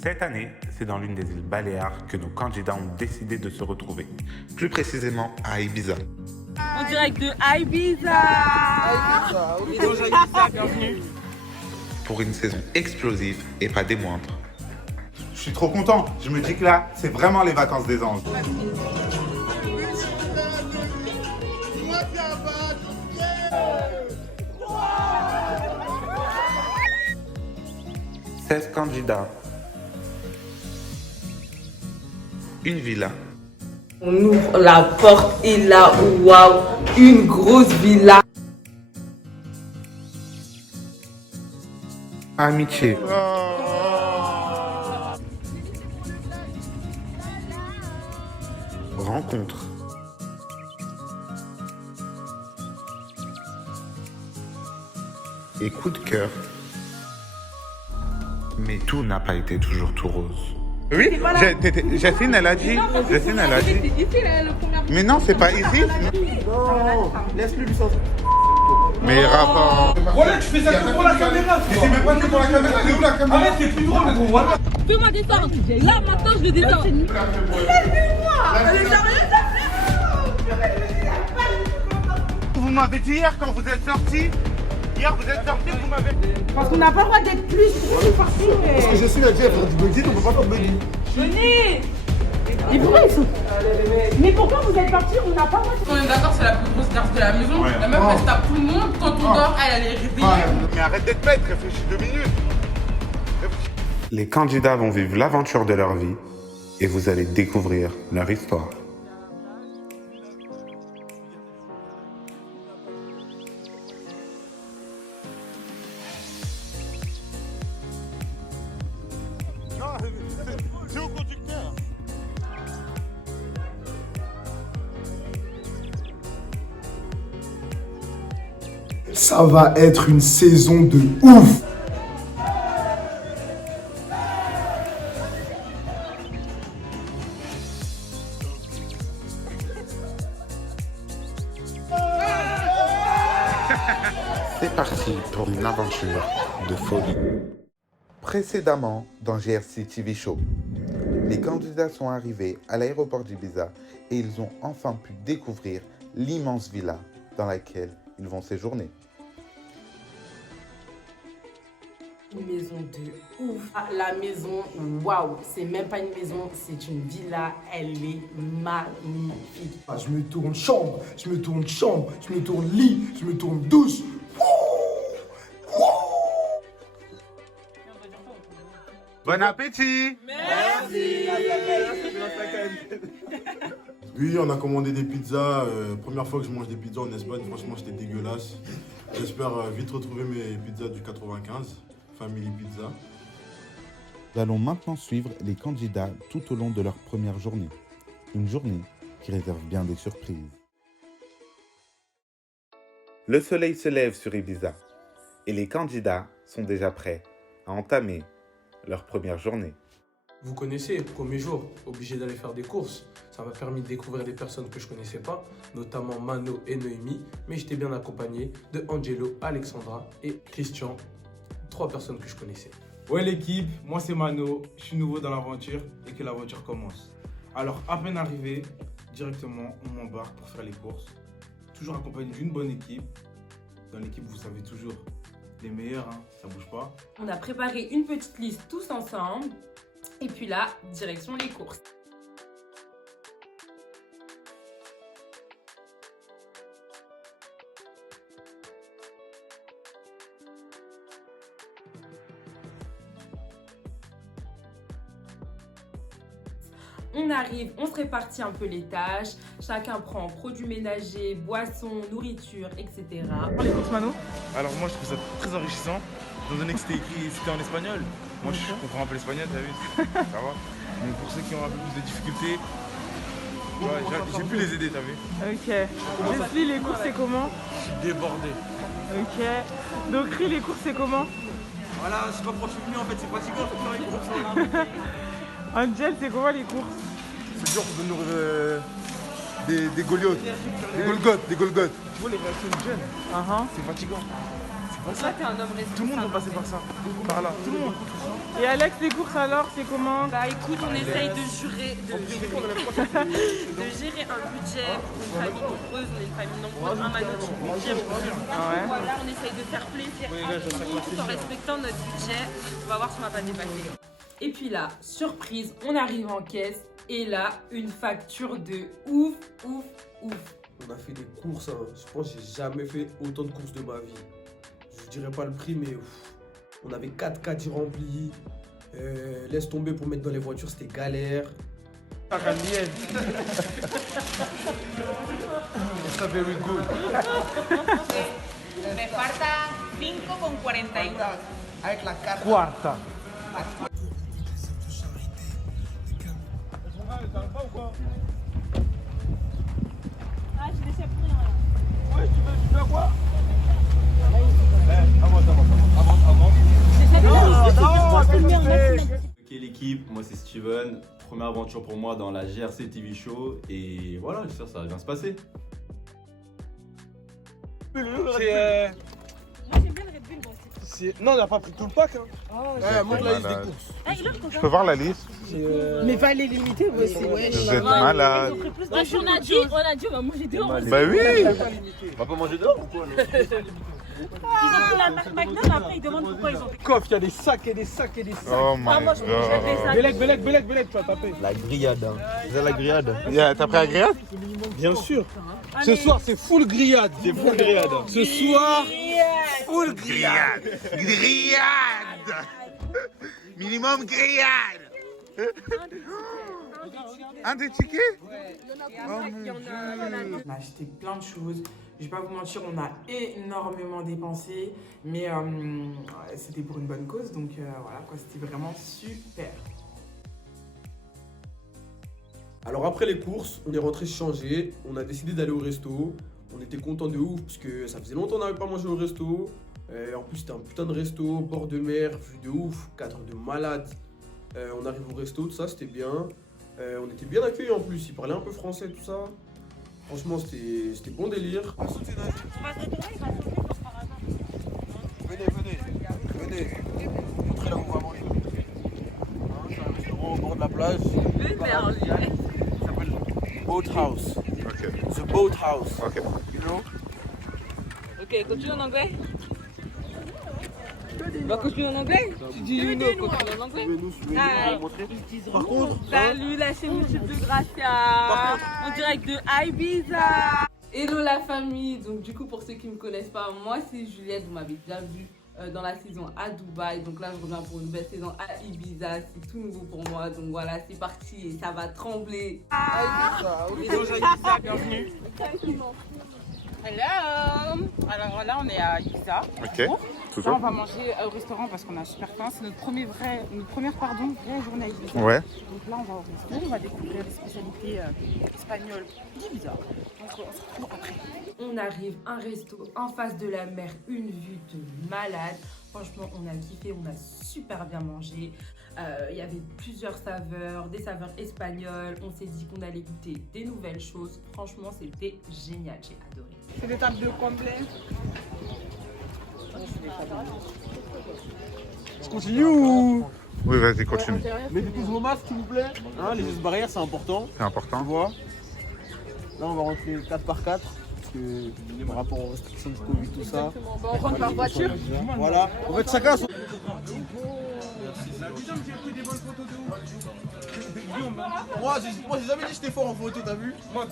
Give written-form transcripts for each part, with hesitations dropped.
Cette année, c'est dans l'une des îles Baléares que nos candidats ont décidé de se retrouver. Plus précisément à Ibiza. En direct de Ibiza. Bonjour Ibiza, bienvenue. Pour une saison explosive et pas des moindres. Je suis trop content. Je me dis que là, c'est vraiment les vacances des anges. « 16 candidats. Une villa. On ouvre la porte et là, waouh, une grosse villa. Amitié. Rencontre. Et coup de cœur. Mais tout n'a pas été toujours tout rose. Oui, Jacine, elle a dit. Jacine, elle a dit. Mais non, c'est pas ici. Non, laisse-le lui sortir. Mais rapport. Voilà, tu fais ça que pour la caméra. Mais c'est même pas que pour la caméra, elle est où la caméra? Arrête, c'est plus drôle, gros. Voilà. Fais-moi descendre. Là, maintenant, je le descends. Vous m'avez dit hier quand vous êtes sortis. Hier, vous êtes sortis, vous m'avez dit. Parce qu'on n'a pas le droit d'être plus partout. Parce que je suis là, faire du buggy, on peut pas faire buggy. Venez. Mais pourquoi ils sont... Mais pourquoi vous êtes partis? On n'a pas le droit On est d'accord, c'est la plus grosse garce de la maison. Ouais. La meuf, elle se tape tout le monde. Quand on dort, elle est réveillée. Mais arrête d'être bête, réfléchis 2 minutes. Les candidats vont vivre l'aventure de leur vie et vous allez découvrir leur histoire. C'est au conducteur. Ça va être une saison de ouf. C'est parti pour une aventure de folie. Précédemment dans GRC TV Show, les candidats sont arrivés à l'aéroport d'Ibiza et ils ont enfin pu découvrir l'immense villa dans laquelle ils vont séjourner. Une maison de ouf. Ah, la maison, waouh, c'est même pas une maison, c'est une villa. Elle est magnifique. Ah, je me tourne chambre, je me tourne chambre, je me tourne lit, je me tourne douche. Bon appétit. Oui, on a commandé des pizzas. Première fois que je mange des pizzas en Espagne, franchement, c'était dégueulasse. J'espère vite retrouver mes pizzas du 95, Family Pizza. Nous allons maintenant suivre les candidats tout au long de leur première journée. Une journée qui réserve bien des surprises. Le soleil se lève sur Ibiza et les candidats sont déjà prêts à entamer leur première journée. Vous connaissez, premier jour, obligé d'aller faire des courses. Ça m'a permis de découvrir des personnes que je connaissais pas, notamment Mano et Noémie, mais j'étais bien accompagné de Angelo, Alexandra et Christian, 3 personnes que je connaissais. Ouais l'équipe, moi c'est Mano, je suis nouveau dans l'aventure et que l'aventure commence. Alors à peine arrivé, directement on m'embarque pour faire les courses. Toujours accompagné d'une bonne équipe. Dans l'équipe vous savez toujours les meilleurs, hein, ça bouge pas. On a préparé une petite liste tous ensemble. Et puis là, direction les courses. On arrive, on se répartit un peu les tâches. Chacun prend produits ménagers, boissons, nourriture, etc. Les courses Mano. Alors moi je trouve ça très enrichissant. Étant donné que c'était en espagnol. Moi je comprends un peu l'espagnol, t'as vu? Ça va. Mais pour ceux qui ont un peu plus de difficultés, ouais, j'ai pu les aider, t'as vu? Ok. Leslie, les courses, c'est comment? Je suis débordé. Ok. Donc, Ri, les courses, c'est comment? Voilà, je sais pas pourquoi je suis venu en fait, c'est fatigant de faire les courses. Angel, c'est comment les courses? C'est dur de nourrir des goliotes. Des golgotes. Tu vois les réactions de jeunes, c'est fatigant. C'est Ça, t'es un homme responsable. Tout le monde va passer par ça. Par là. Tout le monde. Et Alex, les courses alors, c'est comment? Bah écoute, on essaye de gérer un budget pour une famille nombreuse. On est une famille nombreuse, un Mano qui budget. Voilà, on essaye de faire plaisir à tout le monde tout en respectant notre budget. On va voir si on va pas dépasser. Et puis là, surprise, on arrive en caisse et là, une facture de ouf. On a fait des courses, hein. Je pense que j'ai jamais fait autant de courses de ma vie. Je dirais pas le prix, mais on avait 4 caddies remplis. Laisse tomber pour mettre dans les voitures, c'était galère. It's very good. Me falta 5,42 avec la carte. Quarta. Ok l'équipe, moi c'est Steven, première aventure pour moi dans la GRC TV Show et voilà, j'espère que ça va bien se passer. Moi j'aime bien le Red Bull aussi. Non, on n'a pas pris tout le pack. Hein. Montre la liste des courses. Je peux voir la liste? Mais va les limiter vous aussi. Vous êtes malade. On a dit on va manger dehors. Bah oui. On va pas manger dehors ou quoi? Ils ont pris la marque Magnum, après ils demandent pourquoi ils ont pris. Coffre, il y a des sacs et des sacs et des sacs. Oh my moi je jette les sacs. Belek, tu vas taper. La grillade, hein. C'est la grillade. T'as pris la grillade? Bien sûr. Ce soir, c'est full grillade. C'est full grillade. Ce soir, full grillade. Grillade. Minimum grillade. Un des tickets? On a acheté plein de choses. Je vais pas vous mentir, on a énormément dépensé, mais c'était pour une bonne cause, donc voilà quoi, c'était vraiment super. Alors après les courses, on est rentré se changer, on a décidé d'aller au resto. On était content de ouf parce que ça faisait longtemps qu'on n'avait pas mangé au resto. En plus c'était un putain de resto, bord de mer, vue de ouf, cadre de malade. On arrive au resto, tout ça c'était bien. On était bien accueillis en plus, ils parlaient un peu français tout ça. Franchement c'était bon délire. Venez. Montrez là où on va manger. C'est un restaurant au bord de la plage. Ça s'appelle Boat House. Ok. The Boat House. Ok. You know? Ok, continue en anglais. Va continuer en anglais. Tu dis you know, continue en anglais. Par contre, Salut la chaîne YouTube de Gracia. En direct de Ibiza. Hello la famille, donc du coup pour ceux qui ne me connaissent pas, moi c'est Juliette, vous m'avez déjà vu dans la saison à Dubaï, donc là je reviens pour une nouvelle saison à Ibiza, c'est tout nouveau pour moi, donc voilà c'est parti et ça va trembler. Bonjour Ibiza, bienvenue. Hello. Alors là on est à Ibiza. Ok. Là Toujours. on va manger au restaurant parce qu'on a super faim, c'est notre première vraie journée à Ibiza. Ouais. Donc là on va au resto, on va découvrir les spécialités espagnoles d'Ibiza. Donc on se retrouve après. On arrive, un resto en face de la mer, une vue de malade. Franchement, on a kiffé, on a super bien mangé. Il y avait plusieurs saveurs, des saveurs espagnoles. On s'est dit qu'on allait goûter des nouvelles choses. Franchement, c'était génial, j'ai adoré. C'est l'étape 2 complet. je continue ou... Oui, vas-y, continue. Mettez tous vos masques s'il vous plaît. Hein, les gestes barrières c'est important. C'est important. Tu vois. Là on va rentrer 4 par 4. Parce que par rapport aux restrictions du Covid, tout ça. On rentre par voiture. Voilà. En fait chacun son... Moi j'ai jamais dit que j'étais fort en photo, t'as vu? Moi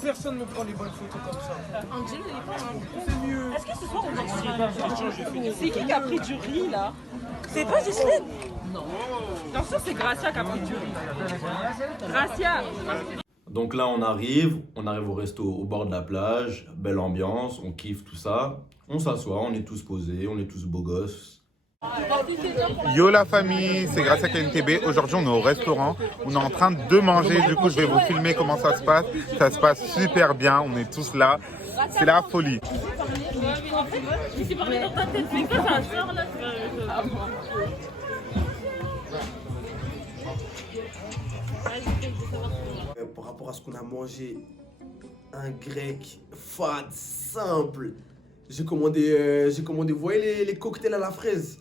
personne ne prend les bonnes photos comme ça. Angel, il est pas un C'est mieux. Est-ce que ce soir on va C'est qui a pris du riz là? C'est pas Gisèle? Non. Non, ça c'est Gracia qui a pris du riz. Gracia. Donc là on arrive au resto au bord de la plage, belle ambiance, on kiffe tout ça. On s'assoit, on est tous posés, on est tous beaux gosses. Yo la famille, c'est Gracia KNTB. Aujourd'hui on est au restaurant, on est en train de manger, du coup je vais vous filmer comment ça se passe. Ça se passe super bien, on est tous là, c'est la folie. Je suis parlé dans ta tête, c'est quoi ça sort là? Par rapport à ce qu'on a mangé, un grec fade, simple. J'ai commandé, vous voyez les cocktails à la fraise?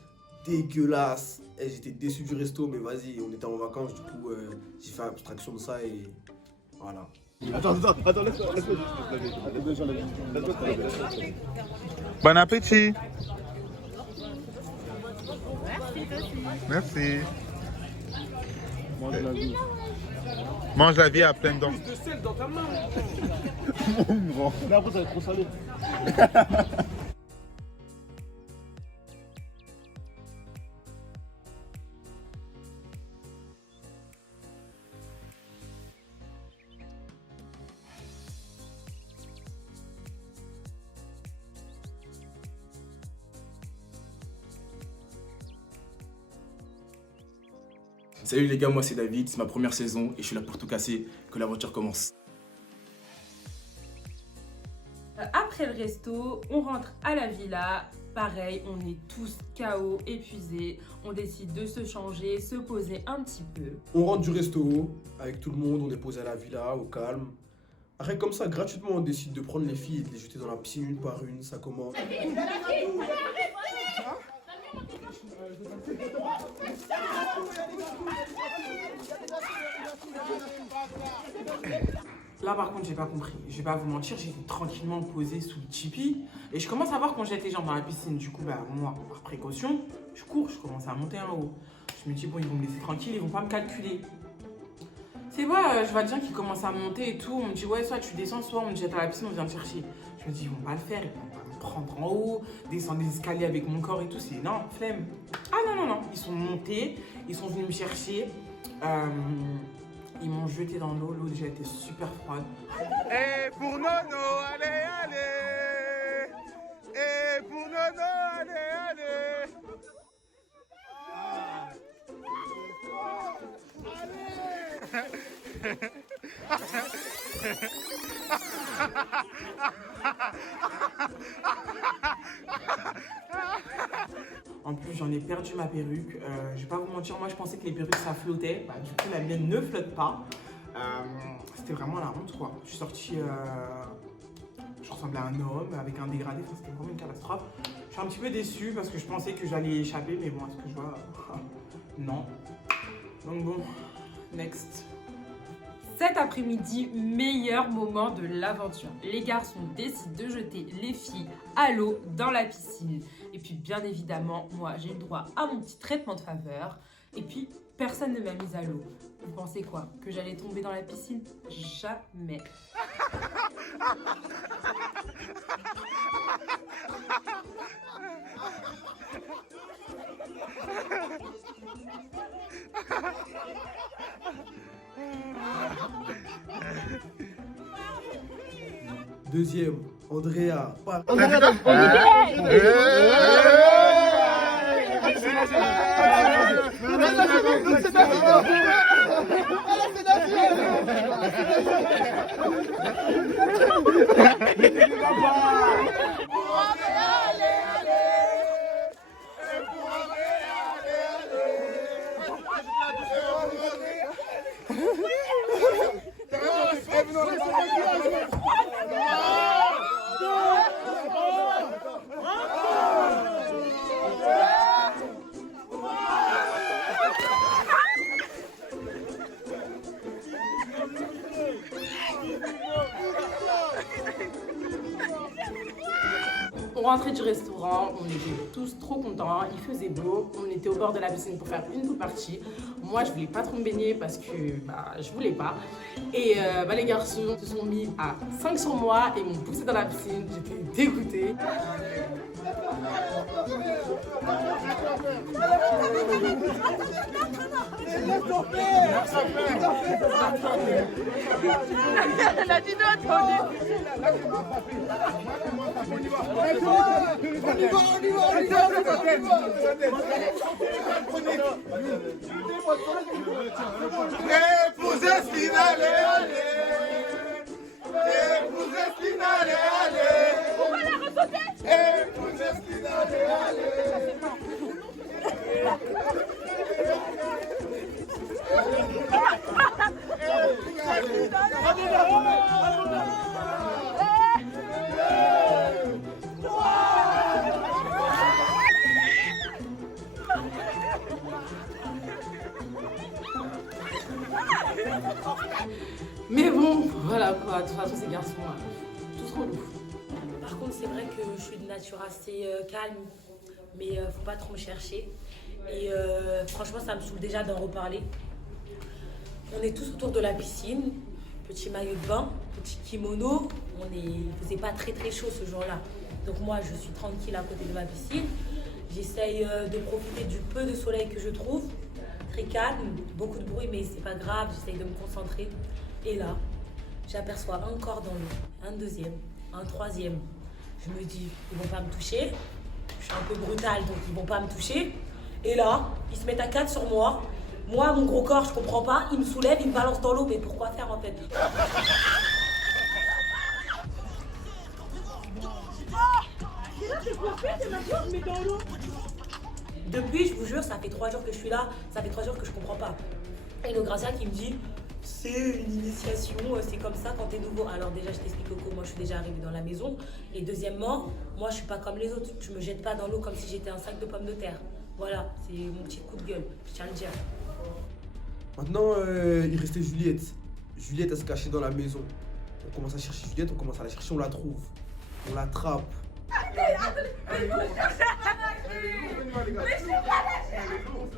Dégueulasse. Et j'étais déçu du resto, mais vas-y, on était en vacances, du coup, j'ai fait abstraction de ça et voilà. Attends, laisse-moi. Bon appétit. Merci. Mange la vie. Mange la vie à pleines dents. De sel dans ta main. Mon grand. Mais après, ça va être trop salé. Salut les gars, moi c'est David, c'est ma première saison et je suis là pour tout casser, que l'aventure commence. Après le resto, on rentre à la villa. Pareil, on est tous KO, épuisés. On décide de se changer, se poser un petit peu. On rentre du resto, avec tout le monde, on est posé à la villa, au calme. Après comme ça, gratuitement, on décide de prendre les filles et de les jeter dans la piscine une par une, ça commence. Là par contre j'ai pas compris, je vais pas vous mentir, j'étais tranquillement posée sous le tipi et je commence à voir qu'on jette les gens dans la piscine. Du coup bah moi par précaution, je cours, je commence à monter en haut. Je me dis bon ils vont me laisser tranquille, ils vont pas me calculer. C'est pas, je vois des gens qui commencent à monter et tout, on me dit ouais soit tu descends, soit on te jette à la piscine, on vient te chercher. Je me dis ils vont pas le faire, ils vont pas me prendre en haut, descendre des escaliers avec mon corps et tout, c'est non, flemme. Ah non, ils sont montés, ils sont venus me chercher. Ils m'ont jeté dans l'eau, l'eau déjà était super froide. Et pour Nono, allez. Et pour Nono, allez. En plus, j'en ai perdu ma perruque. Je vais pas vous mentir, moi je pensais que les perruques ça flottait. Bah, du coup, la mienne ne flotte pas. C'était vraiment la honte quoi. Je suis sortie, je ressemblais à un homme avec un dégradé. Enfin, c'était vraiment une catastrophe. Je suis un petit peu déçue parce que je pensais que j'allais échapper, mais bon, à ce que je vois, non. Donc bon, next. Cet après-midi, meilleur moment de l'aventure. Les garçons décident de jeter les filles à l'eau dans la piscine. Et puis bien évidemment, moi j'ai eu le droit à mon petit traitement de faveur. Et puis personne ne m'a mise à l'eau. Vous pensez quoi? Que j'allais tomber dans la piscine? Jamais. Deuxième, Andrea. On rentrait du restaurant, on était tous trop contents, il faisait beau, on était au bord de la piscine pour faire une pool party. Moi je voulais pas trop me baigner parce que je voulais pas. Et les garçons se sont mis à 5 sur moi et m'ont poussé dans la piscine, j'étais dégoûtée. Elle a dit non, attendez. Épousez finale, allez. Épousez finale, allez. On va la ressauter. Épousez finale, allez. Allez, Voilà quoi, de toute façon, ces garçons, tous relous. Par contre, c'est vrai que je suis de nature assez calme, mais faut pas trop me chercher. Et franchement, ça me saoule déjà d'en reparler. On est tous autour de la piscine, petit maillot de bain, petit kimono. Il faisait pas très chaud ce jour-là. Donc moi, je suis tranquille à côté de ma piscine. J'essaye de profiter du peu de soleil que je trouve. Très calme, beaucoup de bruit, mais c'est pas grave, j'essaye de me concentrer. Et là, j'aperçois un corps dans l'eau, un deuxième, un troisième. Je me dis, ils vont pas me toucher. Je suis un peu brutale, donc ils vont pas me toucher. Et là, ils se mettent à 4 sur moi. Moi, mon gros corps, je comprends pas. Ils me soulèvent, ils me balancent dans l'eau. Mais pourquoi faire en fait? Depuis, je vous jure, ça fait 3 jours que je suis là. Ça fait 3 jours que je comprends pas. Et le Gracia qui me dit, c'est une initiation, c'est comme ça quand t'es nouveau. Alors déjà, je t'explique Coco, moi je suis déjà arrivée dans la maison. Et deuxièmement, moi je suis pas comme les autres. Je me jette pas dans l'eau comme si j'étais un sac de pommes de terre. Voilà, c'est mon petit coup de gueule, je tiens à le dire. Maintenant, il restait Juliette. Juliette, elle se cachait dans la maison. On commence à chercher Juliette, on commence à la chercher, on la trouve. On l'attrape.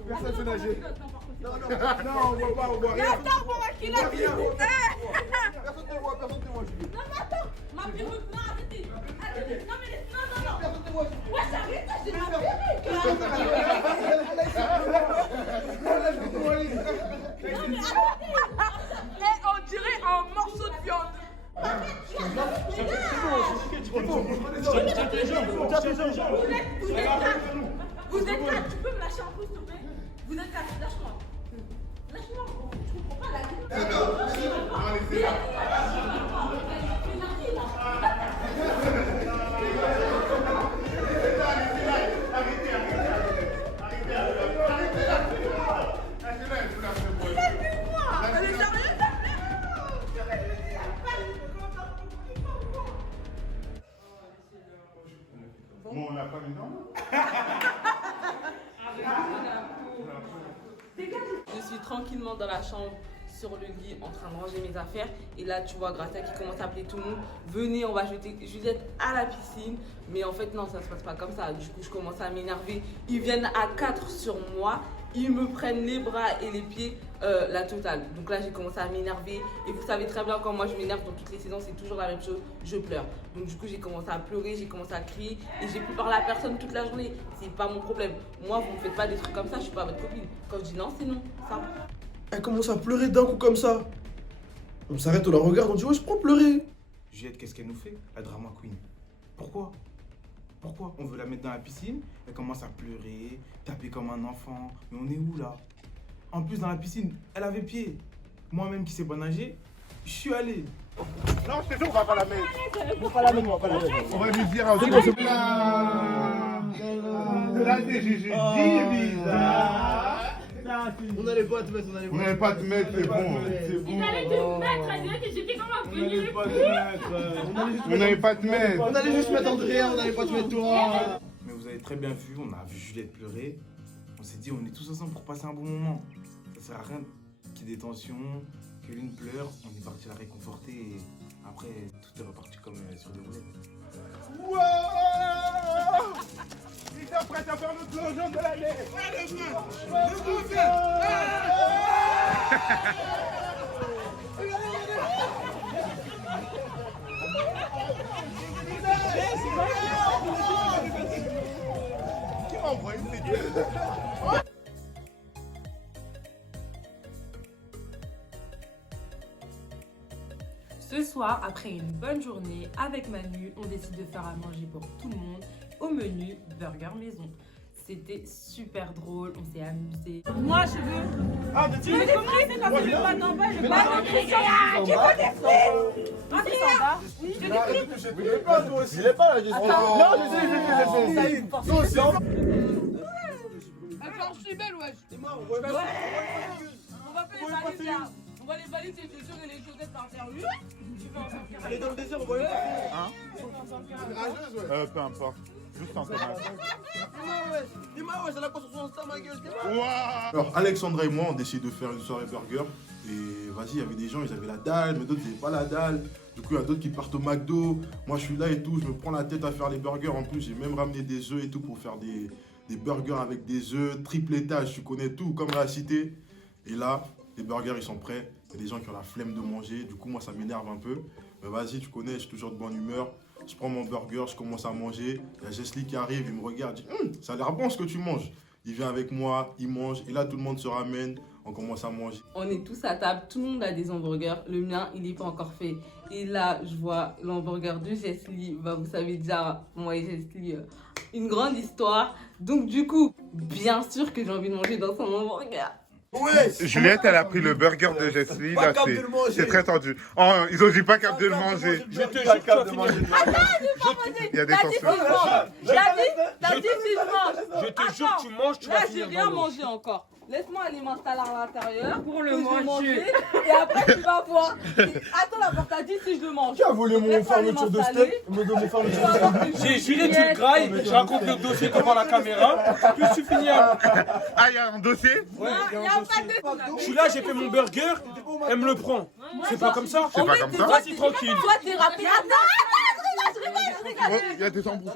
Personne se nager. Non, on voit pas, on voit rien. Attends, pour moi qu'il a dit. Personne te voit, Juliette. Non, mais attends, ma perruque, non, arrêtez. Non, mais non. Personne te voit, Juliette. Ouais, j'arrête, j'ai ma Non, mais arrêtez. On dirait un morceau de viande. Vous êtes quatre, tu peux me lâcher un peu s'il te plaît? Vous êtes quatre, lâche-moi. Lâche-moi, je comprends pas la gueule. Bon, on n'a pas mis non. Je suis tranquillement dans la chambre, sur le lit, en train de ranger mes affaires. Et là, tu vois Gracia qui commence à appeler tout le monde. Venez, on va jeter Juliette à la piscine. Mais en fait, non, ça se passe pas comme ça. Du coup, je commence à m'énerver. Ils viennent à 4 sur moi. Ils me prennent les bras et les pieds, la totale. Donc là, j'ai commencé à m'énerver. Et vous savez très bien, quand moi je m'énerve dans toutes les saisons, c'est toujours la même chose. Je pleure. Donc du coup, j'ai commencé à pleurer, j'ai commencé à crier. Et j'ai plus parlé à personne toute la journée. C'est pas mon problème. Moi, vous ne faites pas des trucs comme ça, je suis pas votre copine. Quand je dis non, c'est non. Ça. Elle commence à pleurer d'un coup comme ça. On s'arrête, on la regarde, on dit ouais, je prends pleurer. Juliette, qu'est-ce qu'elle nous fait? La drama queen. Pourquoi? On veut la mettre dans la piscine, elle commence à pleurer, taper comme un enfant. Mais on est où là? En plus, dans la piscine, elle avait pied. Moi-même qui sais pas nager, je suis allé. Non, je te jure, on va pas la mettre. On va pas la mettre. On va lui dire à là, c'est Gigi. On n'allait pas te mettre, On n'allait pas te mettre, c'est bon. Il allait te mettre, elle dirait que j'étais comme un venu. On n'allait pas te mettre. On allait juste mettre Andrea, on n'allait pas te mettre toi. Mais vous avez très bien vu, on a vu Juliette pleurer. On s'est dit, on est tous ensemble pour passer un bon moment. Ça sert à rien qu'il y ait des tensions, que l'une pleure. On est parti la réconforter et après, tout est reparti comme sur des roulettes. Wow! Ils sont prêts à faire le plongeon de l'année. Qui m'a envoyé cette idée? Ce soir, après une bonne journée avec Manu, on décide de faire à manger pour tout le monde. Au menu, burger maison. C'était super drôle, on s'est amusé. Moi, je veux. Ah, tu veux des frites? Parce que je pas d'en bas, je veux pas de frites. Tu veux des frites? Andrea, oui, je veux des frites. Je l'ai pas, toi aussi. Je l'ai pas, là, je suis. Non, je sais. Toi aussi. Attends, je suis belle, wesh. On va faire les valises là. On va les valises, les chaussures et les chaussettes par terre. Oui. Elle est dans le désert, on va aller Hein? Peu importe. Juste en commun. Dis-moi, ouais, c'est la quoi sur son Insta, ma gueule. Alors, Alexandra et moi, on décide de faire une soirée burger. Et vas-y, il y avait des gens, ils avaient la dalle, mais d'autres, ils n'avaient pas la dalle. Du coup, il y a d'autres qui partent au McDo. Moi, je suis là et tout, je me prends la tête à faire les burgers. En plus, j'ai même ramené des œufs et tout pour faire des burgers avec des œufs, triple étage, tu connais tout, comme à la cité. Et là, les burgers, ils sont prêts. Il y a des gens qui ont la flemme de manger. Du coup, moi, ça m'énerve un peu. Mais vas-y, tu connais, je suis toujours de bonne humeur. Je prends mon burger, je commence à manger. Il y a Jesli qui arrive, il me regarde, il dit ça a l'air bon ce que tu manges. Il vient avec moi, il mange. Et là, tout le monde se ramène. On commence à manger. On est tous à table, tout le monde a des hamburgers. Le mien, il n'est pas encore fait. Et là, je vois l'hamburger de Jesli. Bah, vous savez déjà, moi et Jesli, une grande histoire. Donc, du coup, bien sûr que j'ai envie de manger dans son hamburger. Ouais. Juliette, elle a pris le burger de Jesli. Là, c'est très tendu. Oh, ils ont dit pas capable de le manger. Je te jure que tu vas finir. Il y a des tensions. T'as dit si je mange. Je te jure que tu manges, tu vas Là, finir. j'ai rien mangé encore. Laisse-moi aller m'installer à l'intérieur Pour le manger. et après tu vas voir. Attends la porte, t'as dit si je le mange. Qui a volé mon Laisse-moi aller fermeture de m'installer. steak? Me donne mon Tu fermeture vas de voir steak. que J'ai juré, tu le grailles, je raconte le dossier devant la caméra, puis tu finis à... Ah, il y a un dossier? Non, il n'y a pas de... Je suis là, j'ai fait mon burger, elle me le prend. C'est pas comme ça. C'est pas comme ça. Vas-y, tranquille. Toi, t'es rapide. Attends, je rigole. Oh, il y a des embrouilles.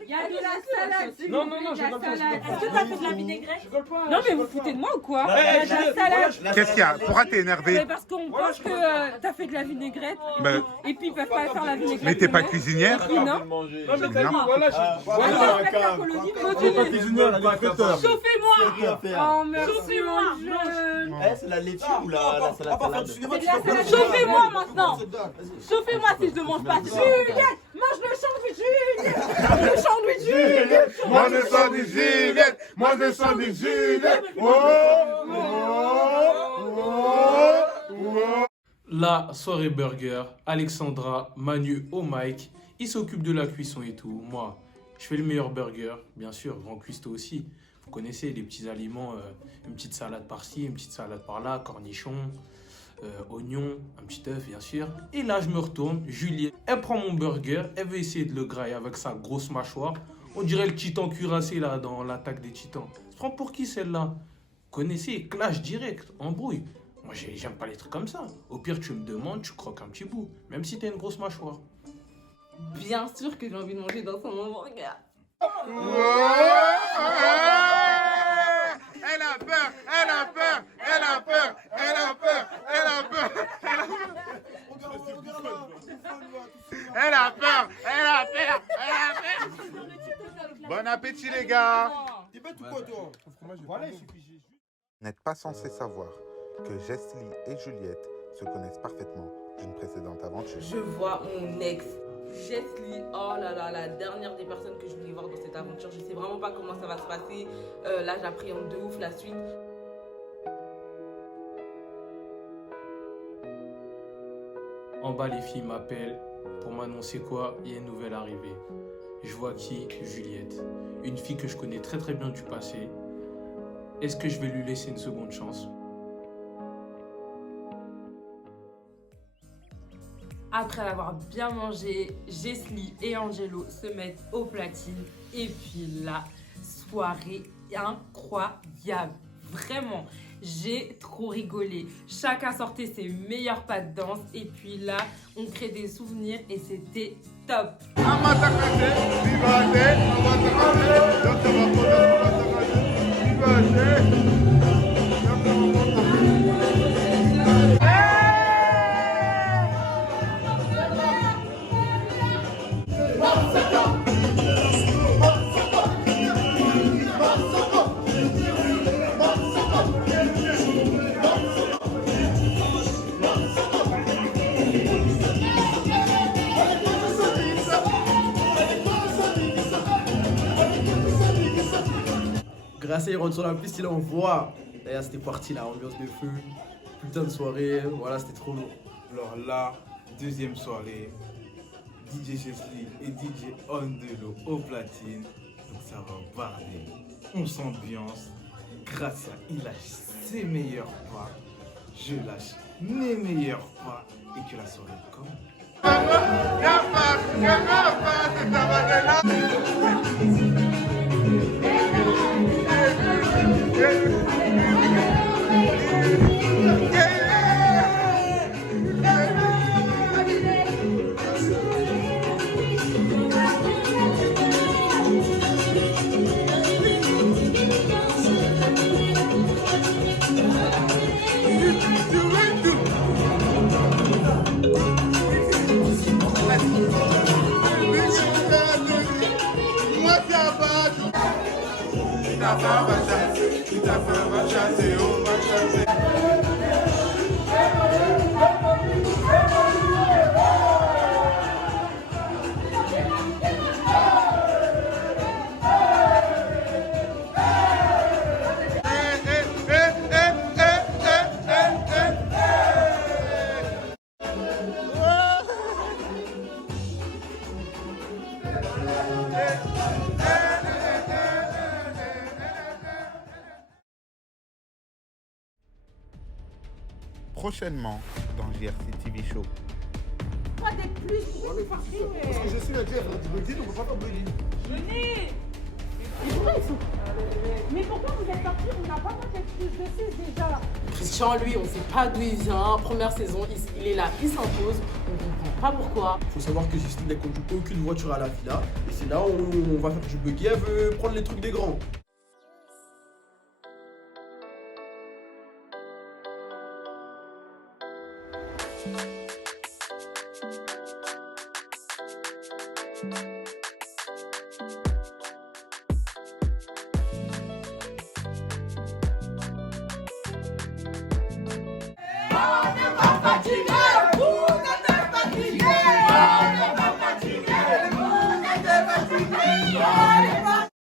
Il y a de la salade. Non, je rigole pas. Est-ce que t'as fait de la vinaigrette? Je rigole pas. Non, mais vous foutez de moi ou quoi? Il y a de la salade. Qu'est-ce qu'il y a? Pourquoi t'es énervé? Mais parce qu'on pense que t'as fait de la vinaigrette. Ben, Et puis ils peuvent pas faire la vinaigrette. mais t'es pas cuisinière? Non. Non, mais t'as dit, voilà, Chauffez-moi. Oh, merci, mon jeune. C'est la laitue ou la salade? Chauffez-moi maintenant. Chauffez-moi si je ne mange pas. Juliette, mange le sandwich, Juliette. Le sandwich, Juliette. Moi je sens du Juliette, moi je sens du Juliette. La soirée burger, Alexandra, Manu au mic, ils s'occupent de la cuisson et tout. Moi, je fais le meilleur burger, bien sûr, grand cuistot aussi. Vous connaissez les petits aliments, une petite salade par-ci, une petite salade par-là, cornichons, oignons, un petit œuf bien sûr. Et là, je me retourne, Juliette, elle prend mon burger, elle veut essayer de le grailler avec sa grosse mâchoire. On dirait le titan cuirassé là dans l'attaque des titans. Tu prends pour qui celle-là? Connaissez, clash direct, embrouille. Moi, j'aime pas les trucs comme ça. Au pire, tu me demandes, tu croques un petit bout, même si t'as une grosse mâchoire. Bien sûr que j'ai envie de manger dans son hamburger. Elle a peur, elle a peur, elle a peur, elle a peur, elle a peur, elle a peur. Elle a peur, elle a peur, elle a peur. Bon appétit les gars. T'es bête ou quoi toi? N'êtes pas censé savoir que Jesli et Juliette se connaissent parfaitement d'une précédente aventure. Je vois mon ex, Jesli. Oh là là, la dernière des personnes que je voulais voir dans cette aventure. Je sais vraiment pas comment ça va se passer. Là, j'appréhende de ouf la suite. En bas, les filles m'appellent pour m'annoncer quoi? Il y a une nouvelle arrivée. Je vois qui? Juliette. Une fille que je connais très très bien du passé. Est-ce que je vais lui laisser une seconde chance? Après l'avoir bien mangé, Jesli et Angelo se mettent aux platines. Et puis là, soirée incroyable. Vraiment, j'ai trop rigolé. Chacun sortait ses meilleurs pas de danse. Et puis là, on crée des souvenirs et c'était top. Grâce à il rentre sur la piste, il envoie. D'ailleurs, c'était parti là, ambiance de feu. Putain de soirée, voilà, c'était trop lourd. Alors là, deuxième soirée, DJ Jesli et DJ Angelo au platine. Donc ça va barder. On s'ambiance. Gracia, il lâche ses meilleurs pas. Je lâche mes meilleurs pas. Et que la soirée commence. Prochainement dans GRC TV Show. Pas des plus, Parce que je suis le dieu, on peut pas faire buggy. Venez. Mais pourquoi ils sont... Mais pourquoi vous êtes partis? On n'a pas fait plus de 6 déjà. Christian, lui, on sait pas d'où il vient. Première saison, il est là, il s'impose. On comprend pas pourquoi. Faut savoir que Justine, elle conduit aucune voiture à la villa. Et c'est là où on va faire du buggy. Elle veut prendre les trucs des grands.